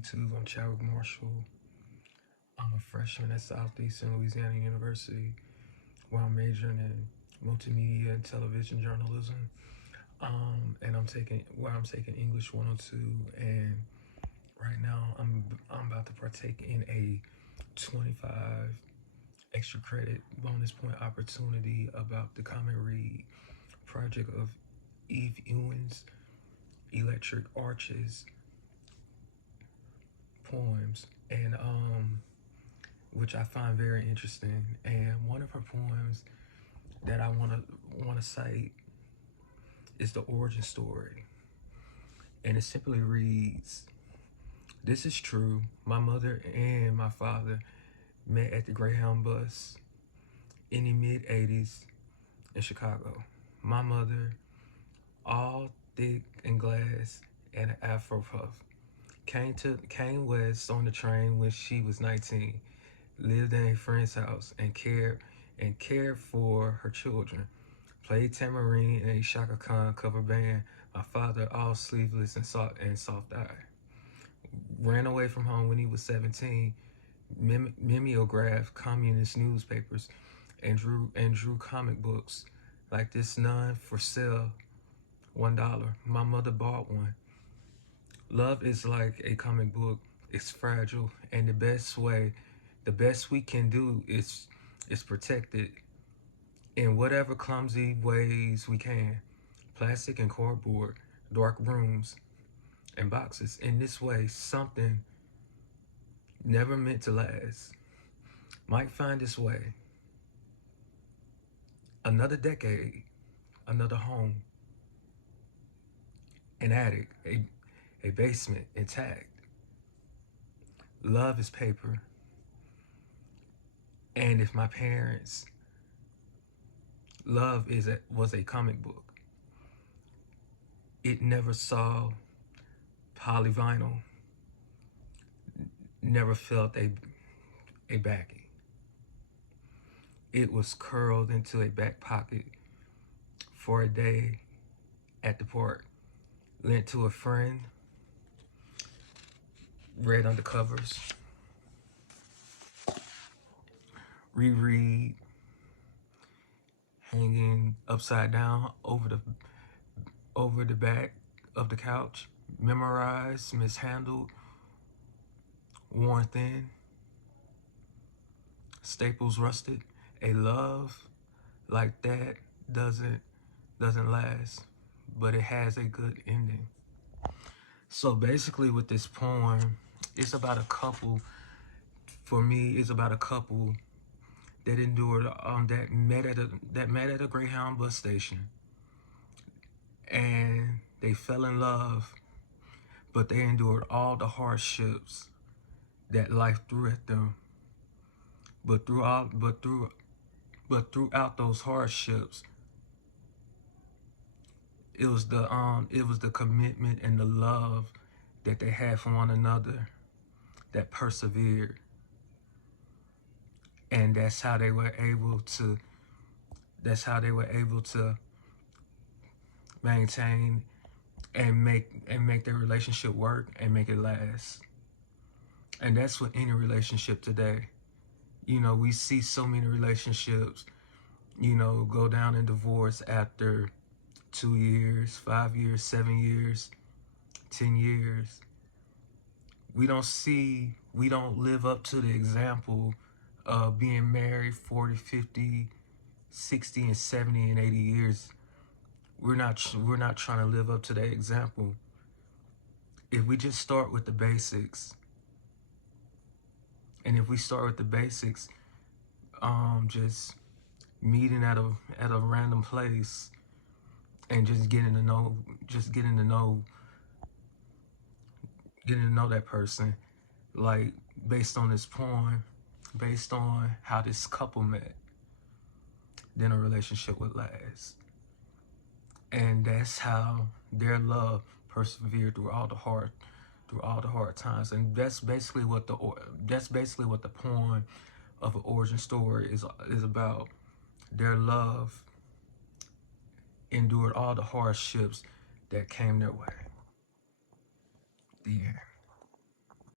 YouTube. I'm Chadwick Marshall. I'm a freshman at Southeastern Louisiana University, where I'm majoring in multimedia and television journalism. And I'm taking English 102, and right now I'm about to partake in a 25 extra credit bonus point opportunity about the comic read project of Ewing's Electric Arches poems, and which I find very interesting. And one of her poems that I wanna cite is the origin story, and it simply reads: "This is true. My mother and my father met at the Greyhound bus in the mid '80s in Chicago. My mother, all thick and glass and an afro puff, came west on the train when she was 19, lived in a friend's house and cared for her children, played tambourine in a Shaka Khan cover band. My father, all sleeveless and soft-eyed, ran away from home when he was 17, mimeographed communist newspapers, and drew comic books like this None for Sale, $1. My mother bought one. Love is like a comic book. It's fragile, and the best we can do is protect it in whatever clumsy ways we can. Plastic and cardboard, dark rooms, and boxes. In this way, something never meant to last might find its way. Another decade, another home, an attic, a basement intact. Love is paper. And if my parents' love was a comic book, it never saw polyvinyl, never felt a backing. It was curled into a back pocket for a day at the park, lent to a friend, read under covers, reread, hanging upside down over the back of the couch, memorized, mishandled, worn thin, staples rusted. A love like that doesn't last, but it has a good ending. So basically with this poem, it's about a couple, for me, it's about a couple that endured that met at a Greyhound bus station, and they fell in love, but they endured all the hardships that life threw at them. But throughout those hardships, it was the commitment and the love that they had for one another that persevered. And that's how they were able to maintain and make their relationship work and make it last. And that's with any relationship today. You know, we see so many relationships, you know, go down in divorce after 2 years, 5 years, 7 years, 10 years. We don't live up to the example of being married 40, 50, 60, and 70 and 80 years. We're not trying to live up to that example. If we just start with the basics, and if we start with the basics, just meeting at a random place and just getting to know that person, like based on this poem, based on how this couple met, then a relationship would last. And that's how their love persevered through all the hard times. And that's basically what the poem of an origin story is about. Their love endured all the hardships that came their way. The end.